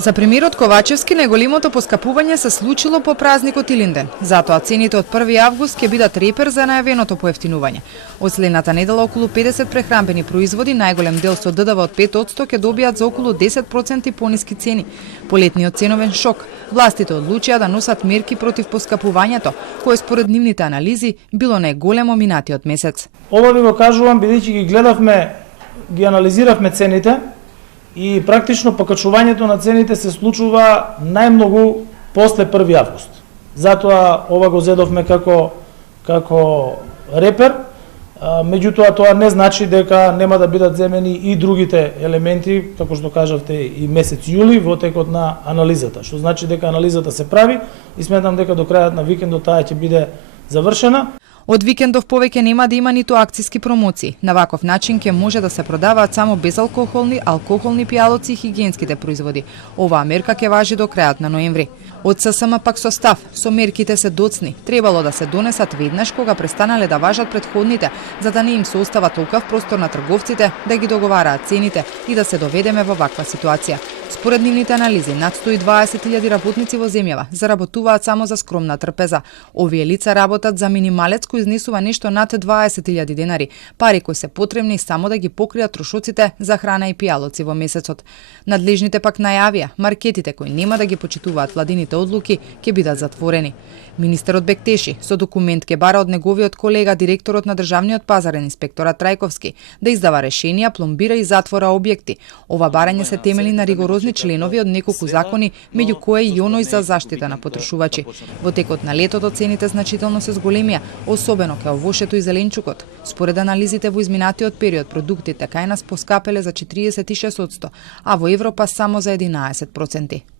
За премиерот Ковачевски најголемото поскапување се случило по празникот Илинден. Затоа цените од 1 август ќе бидат репер за најавеното поевтинување. Од следната недела околу 50 прехранбени производи, најголем дел со ДДВ од 5% ќе добијат за околу 10% пониски цени. По летниот ценовен шок, властите одлучија да носат мерки против поскапувањето, кое според нивните анализи било најголемо минатиот месец. Ова ви го кажувам бидејќи ги гледавме, ги анализиравме цените, и практично покачувањето на цените се случува најмногу после 1 август. Затоа ова го зедовме како репер, меѓутоа тоа не значи дека нема да бидат земени и другите елементи, како што кажавте и месец јули во текот на анализата, што значи дека анализата се прави и сметам дека до крајот на викендот таа ќе биде завршена. Од викендов повеќе нема да има ниту акциски промоции. На ваков начин ќе може да се продаваат само безалкохолни, алкохолни пијалоци и хигиенските производи. Оваа мерка ќе важи до крајот на ноември. Од ССМ пак со став, со мерките се доцни. Требало да се донесат веднаш кога престанале да важат претходните, за да не им се остава толкав простор на трговците да ги договараат цените и да се доведеме во ваква ситуација. Според нивните анализи, над 120.000 работници во земјава заработуваат само за скромна трпеза. Овие лица работат за минималец кој изнесува нешто над 20.000 денари, пари кои се потребни само да ги покријат трошоците за храна и пијалоци во месецот. Надлежните пак најавија, маркетите кои нема да ги почитуваат владините одлуки ќе бидат затворени. Министерот Бектеши со документ ќе бара од неговиот колега директорот на државниот пазарен инспекторат Трајковски да издава решенија, пломбира и затвора објекти. Ова барање се темели на ригорозни членови од неколку закони, меѓу кои и оној за заштита на потрошувачи. Во текот на летото цените значително се зголемија, особено кај овошето и зеленчукот. Според анализите во изминатиот период продуктите кај нас поскапеле за 46%, а во Европа само за 11%.